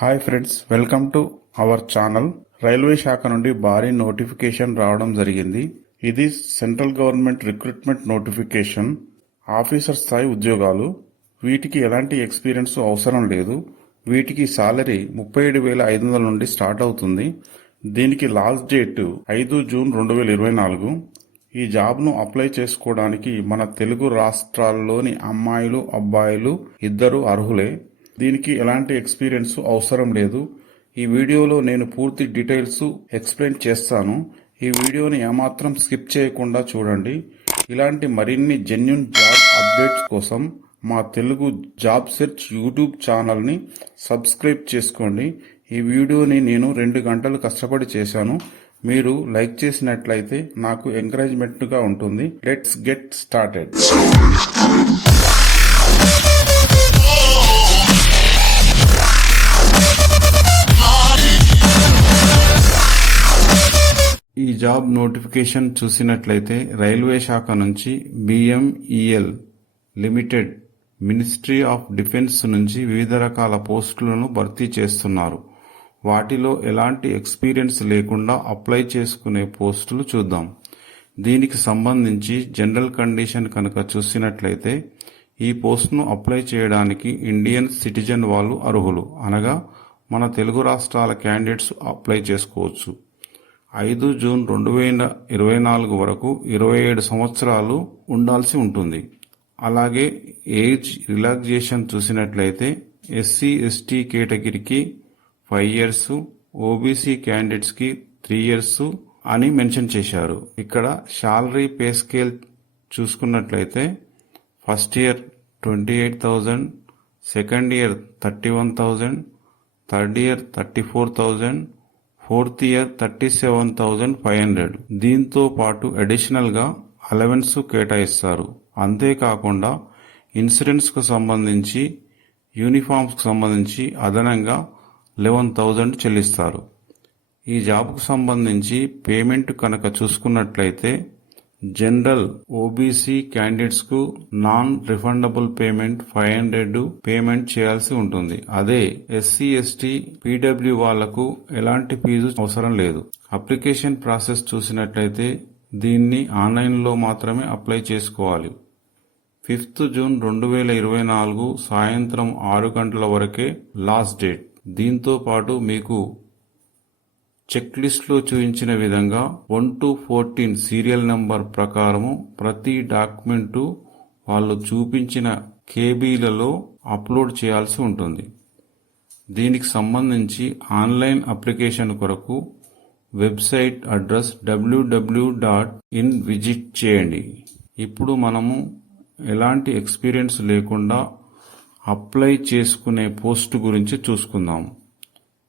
Hi friends, welcome to our channel. Railway శాఖ నుండి భారీ నోటిఫికేషన్ రావడం జరిగింది. ఇది central government recruitment notification. Officer స్థాయి ఉద్యోగాలు. వీటికి ఎలాంటి ఎక్స్పీరియన్స్ అవసరం లేదు. వీటికి సాలరీ 37,500 నుండి స్టార్ట్ అవుతుంది. దీనికి లాస్ట్ డేట్ 5 జూన్ 2024. ఈ జాబ్ను అప్లై చేసుకోవడానికి మన తెలుగు రాష్ట్రాల్లోని అమ్మాయిలు అబ్బాయిలు ఇద్దరు అర్హులే. దీనికి ఎలాంటి ఎక్స్పీరియన్స్ అవసరం లేదు. ఈ వీడియోలో నేను పూర్తి డీటెయిల్స్ ఎక్స్ప్లెయిన్ చేస్తాను. ఈ వీడియోని ఏమాత్రం స్కిప్ చేయకుండా చూడండి. ఇలాంటి మరిన్ని జెన్యూన్ జాబ్ అప్డేట్స్ కోసం మా తెలుగు జాబ్ సెర్చ్ యూట్యూబ్ ఛానల్ని సబ్స్క్రైబ్ చేసుకోండి. ఈ వీడియోని నేను 2 గంటలు కష్టపడి చేశాను. మీరు లైక్ చేసినట్లయితే నాకు ఎంకరేజ్మెంట్గా ఉంటుంది. Let's get started. ఈ జాబ్ నోటిఫికేషన్ చూసినట్లయితే రైల్వే శాఖ నుంచి BMEL limited ministry of defence నుంచి వివిధ రకాల పోస్టులను భర్తీ చేస్తున్నారు. వాటిలో ఎలాంటి ఎక్స్పీరియన్స్ లేకుండా అప్లై చేసుకునే పోస్టులు చూద్దాం. దీనికి సంబంధించి జనరల్ కండిషన్ కనుక చూసినట్లయితే ఈ పోస్టును అప్లై చేయడానికి ఇండియన్ సిటిజన్ వాళ్ళు అర్హులు, అనగా మన తెలుగు రాష్ట్రాల క్యాండిడేట్స్ అప్లై చేసుకోవచ్చు. 5 జూన్ 2024 వరకు 27 సంవత్సరాలు ఉండాల్సి ఉంటుంది. అలాగే ఏజ్ రిలాక్సేషన్ చూసినట్లయితే SC ST కేటగిరీకి 5 years, OBC క్యాండిడేట్స్కి 3 years అని మెన్షన్ చేశారు. ఇక్కడ శాలరీ పే స్కేల్ చూసుకున్నట్లయితే first year 28,000, second year 31,000, third year 34,000, fourth year 37,500. దీంతో పాటు అడిషనల్ గా అలవెన్స్ కేటాయిస్తారు. అంతేకాకుండా ఇన్సూరెన్స్ కు సంబంధించి, యూనిఫామ్స్ కు సంబంధించి అదనంగా 11,000 చెల్లిస్తారు. ఈ జాబ్ కు సంబంధించి పేమెంట్ కనుక చూసుకున్నట్లయితే జనరల్ OBC క్యాండిడేట్స్ కు నాన్ రిఫండబుల్ పేమెంట్ 500 పేమెంట్ చేయాల్సి ఉంటుంది. అదే SC ST PW వాళ్లకు ఎలాంటి ఫీజు అవసరం లేదు. అప్లికేషన్ ప్రాసెస్ చూసినట్లయితే దీన్ని ఆన్లైన్లో మాత్రమే అప్లై చేసుకోవాలి. 5th జూన్ 2024 సాయంత్రం 6 గంటల వరకే లాస్ట్ డేట్. దీంతో పాటు మీకు చెక్ లిస్ట్లో చూపించిన విధంగా 1 to 14 సీరియల్ నెంబర్ ప్రకారము ప్రతి డాక్యుమెంటు వాళ్ళు చూపించిన కేబీలలో అప్లోడ్ చేయాల్సి ఉంటుంది. దీనికి సంబంధించి ఆన్లైన్ అప్లికేషన్ కొరకు వెబ్సైట్ అడ్రస్ www.in విజిట్ చేయండి. ఇప్పుడు మనము ఎలాంటి ఎక్స్పీరియన్స్ లేకుండా అప్లై చేసుకునే పోస్టు గురించి చూసుకుందాం.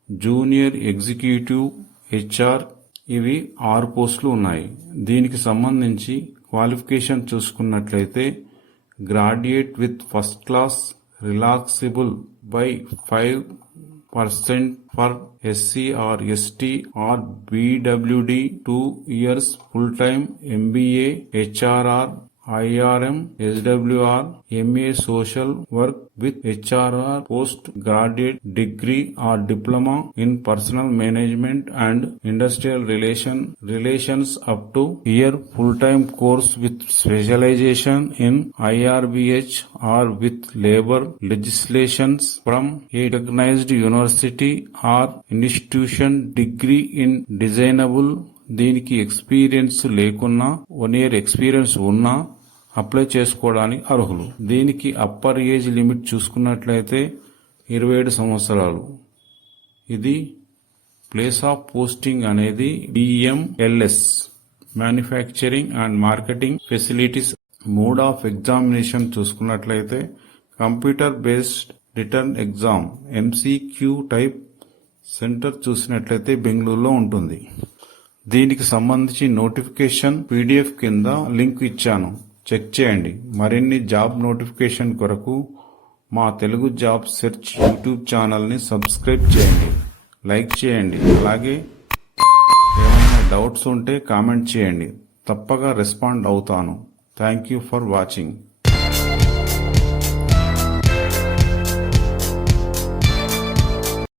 జూనియర్ ఎగ్జిక్యూటివ్ HR ఇవి 6 పోస్టులు ఉన్నాయి. దీనికి సంబంధించి క్వాలిఫికేషన్ చూసుకున్నట్లయితే graduate with first class రిలాక్సిబుల్ by 5% for SC or ST or BWD, 2 years full time MBA HRR IRM SWR MA social work with HRR post graduate degree or diploma in personal management and industrial relations up to year full time course with specialization in IRBH or with labor legislations from a recognized university or institution, degree in designable. దీనికి experience లేకున్నా 1 year experience ఉన్నా apply చేసుకోవడానికి అర్హులు. దీనికి upper age limit చూసుకున్నట్లయితే 27 సంవత్సరాలు. ఇది place of posting అనేది BMLS manufacturing and marketing facilities. Mode of examination చూసుకున్నట్లయితే computer based written exam MCQ type. Centre చూసినట్లయితే బెంగళూరులో ఉంటుంది. దీనికి సంబంధించి నోటిఫికేషన్ PDF కింద లింక్ ఇచ్చాను, చెక్ చేయండి. మరిన్ని జాబ్ నోటిఫికేషన్ కొరకు మా తెలుగు జాబ్ సెర్చ్ యూట్యూబ్ ఛానల్ని సబ్స్క్రైబ్ చేయండి, లైక్ చేయండి. అలాగే ఏమైనా డౌట్స్ ఉంటే కామెంట్ చేయండి, తప్పగా రెస్పాండ్ అవుతాను. Thank you for watching.